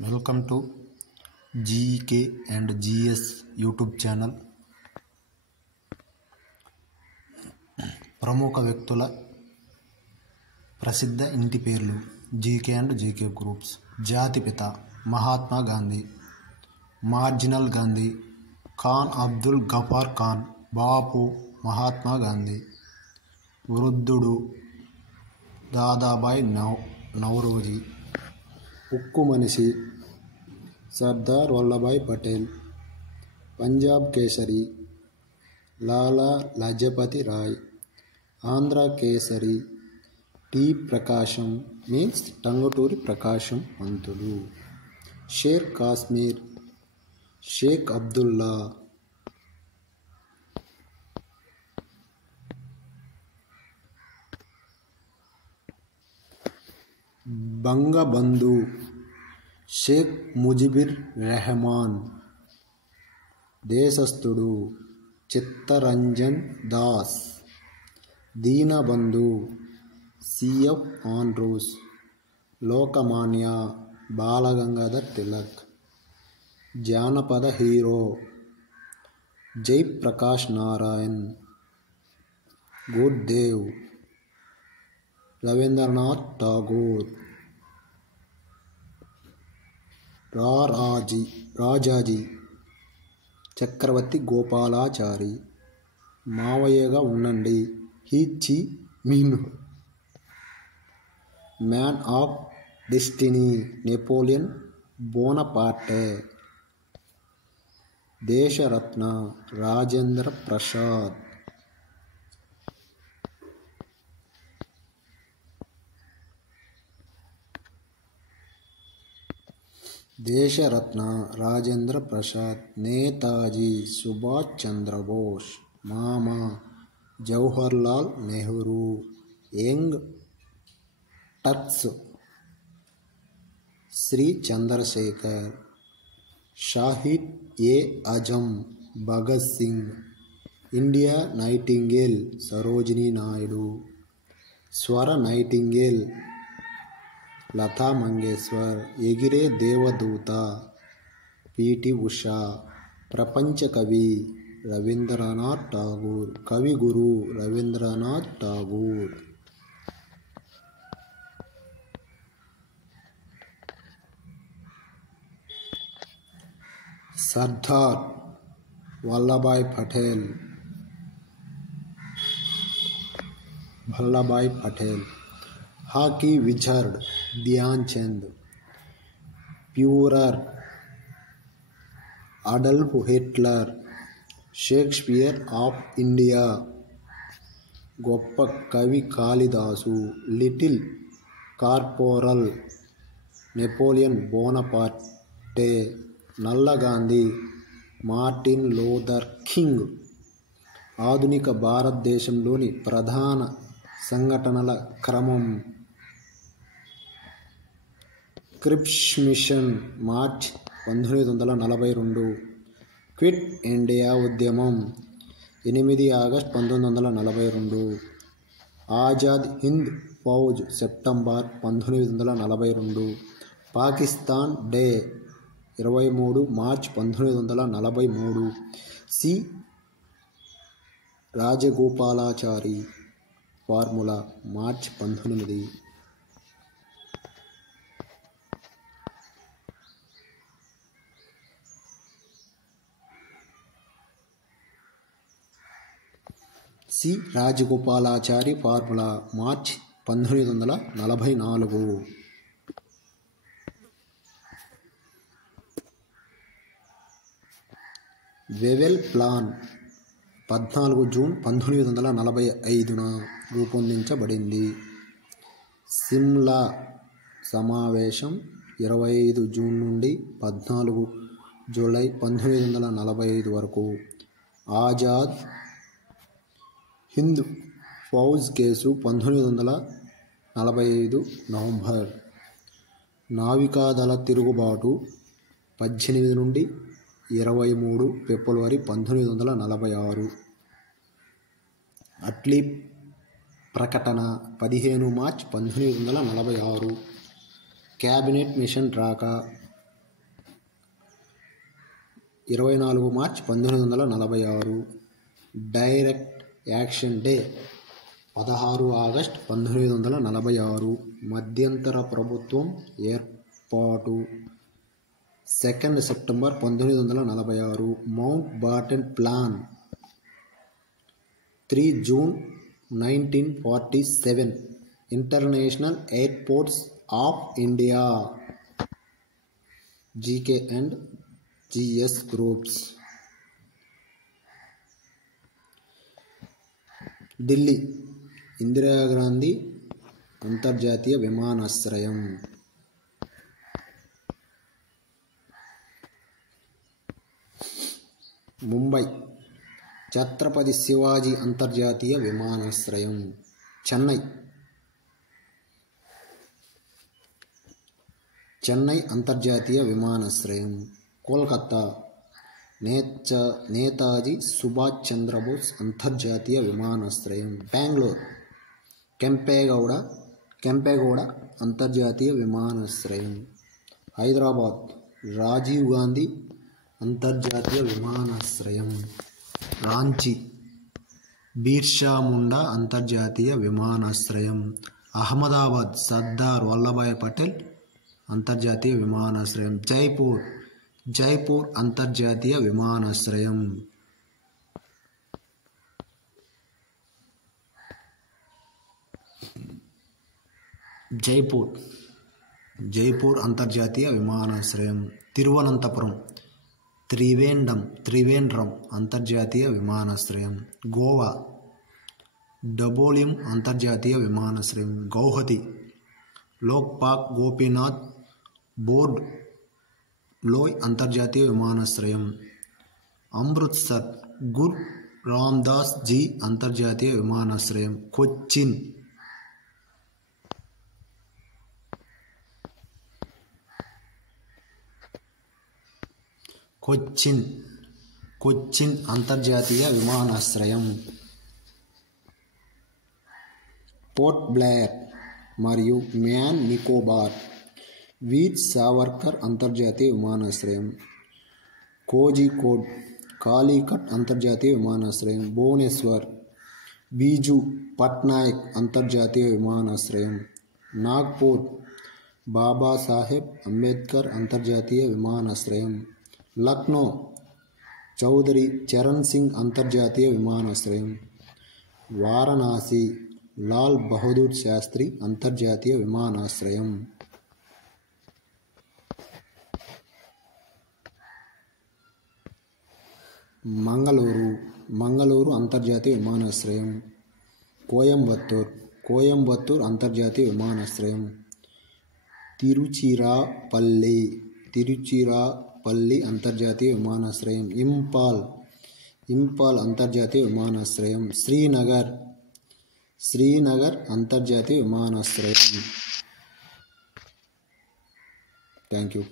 Welcome to GK and GS YouTube channel. ప్రముఖ వ్యక్తుల ప్రసిద్ధ ఇంటి పేర్లు. GK and GK groups. జాతిపిత మహాత్మా గాంధీ, మార్జినల్ గాంధీ, ఖాన్ అబ్దుల్ గఫార్ ఖాన్, బాపు మహాత్మా గాంధీ. వృద్ధుడు దాదాబాయ్ నౌరోజీ. ఉక్కు మనిషి సర్దార్ వల్లభాయ్ పటేల్. పంజాబ్ కేసరి లాలా లజపతి రాయ్. Andhra Kesari T Prakasam means Tanguturi Prakasam Pantulu. షేర్ కాశ్మీర్ షేక్ అబ్దుల్లా. బంగబంధు షేక్ ముజిబుర్ రెహమాన్. దేశస్థుడు చిత్తరంజన్ దాస్. Deenabandhu CF Andrews. లోకమాన్య బాలగంగాధర్ తిలక్. జానపద హీరో జయప్రకాష్ నారాయణ్. గుర్దేవ్ రవీంద్రనాథ్ ఠాగూర్. రాజాజీ చక్రవర్తి గోపాలాచారి. మావయ్యగా ఉండండి Ho Chi Minh. Man of destiny Napoleon Bonaparte. Deshratna Rajendra Prasad. Deshratna Rajendra Prasad. Netaji Subhash Chandrabose. మామా Jawaharlal Nehru. Young Turks Shri Chandrashekhar. Shaheed e Azam Bhagat Singh. India nightingale Sarojini Naidu. స్వర నైటింగేల్ లతా మంగేశ్వర్. ఎగిరే దేవదూత పిటి ఉషా. ప్రపంచ కవి Rabindranath Tagore. Kaviguru Rabindranath Tagore. Sardar Vallabhbhai Patel. Hockey wizard Dhyan Chand. Fuhrer Adolf Hitler. Shakespeare of India. గొప్ప కవి Kalidasa. Little corporal Napoleon Bonaparte. నల్లగాంధీ మార్టిన్ లూథర్ కింగ్. ఆధునిక భారతదేశంలోని ప్రధాన సంఘటనల క్రమం. Cripps mission March 1942. Quit India ఉద్యమం 8 August 1942. Azad Hind Fauj September 1942. Pakistan day 23 March 1943. C Rajagopalachari formula March 19. C Rajagopalachari formula March 1944. Wavell plan 14 June 1945న రూపొందించబడింది. సిమ్లా సమావేశం 25 జూన్ నుండి 14 జూలై 1945 వరకు. Azad Hind Fauj case 1945 November. నావికాదళ తిరుగుబాటు 18 నుండి 23 ఫిబ్రవరి 1946. అట్లీ ప్రకటన 15 మార్చ్ 1946. క్యాబినెట్ మిషన్ రాక 24 March 1946. Direct action day 16 August 1946. మధ్యంతర ప్రభుత్వం ఏర్పాటు 2 September 1946. Mountbatten plan 3 June 1947. International airports of India. GK and GS groups. Delhi Indira Gandhi అంతర్జాతీయ విమానాశ్రయం. ముంబై ఛత్రపతి శివాజీ అంతర్జాతీయ విమానాశ్రయం. చెన్నై అంతర్జాతీయ విమానాశ్రయం. కోల్కతా నేతాజీ సుభాష్ చంద్రబోస్ అంతర్జాతీయ విమానాశ్రయం. బెంగళూరు కెంపెగౌడ అంతర్జాతీయ విమానాశ్రయం. హైదరాబాద్ రాజీవ్ గాంధీ అంతర్జాతీయ విమానాశ్రయం. రాంచీ బిర్సా ముండా అంతర్జాతీయ విమానాశ్రయం. అహ్మదాబాద్ సర్దార్ వల్లభాయ్ పటేల్ అంతర్జాతీయ విమానాశ్రయం. జైపూర్ అంతర్జాతీయ విమానాశ్రయం. జైపూర్ అంతర్జాతీయ విమానాశ్రయం. తిరువనంతపురం త్రివేంద్రం అంతర్జాతీయ విమానాశ్రయం. గోవా డబోలిం అంతర్జాతీయ విమానాశ్రయం. గౌహతి లోక్పాక్ గోపీనాథ్ బోర్డ్ లోయ్ అంతర్జాతీయ విమానాశ్రయం. అమృత్సర్ గురు రామ్దాస్ జీ అంతర్జాతీయ విమానాశ్రయం. కొచ్చిన్ అంతర్జాతీయ విమానాశ్రయం. పోర్ట్ బ్లెయిర్ మరియు మ్యాన్ నికోబార్ వీర్ సావర్కర్ అంతర్జాతీయ విమానాశ్రయం. కోజికోడ్ కాలికట్ అంతర్జాతీయ విమానాశ్రయం. భువనేశ్వర్ బీజు పట్నాయక్ అంతర్జాతీయ విమానాశ్రయం. నాగ్పూర్ బాబాసాహెబ్ అంబేద్కర్ అంతర్జాతీయ విమానాశ్రయం. లక్నో చౌదరి చరణ్ సింగ్ అంతర్జాతీయ విమానాశ్రయం. వారణాసి లాల్ బహదూర్ శాస్త్రి అంతర్జాతీయ విమానాశ్రయం. మంగళూరు అంతర్జాతీయ విమానాశ్రయం. కోయంబత్తూర్ అంతర్జాతీయ విమానాశ్రయం. తిరుచిరాపల్లి అంతర్జాతీయ విమానాశ్రయం. ఇంపాల్ అంతర్జాతీయ విమానాశ్రయం. శ్రీనగర్ అంతర్జాతీయ విమానాశ్రయం. Thank you.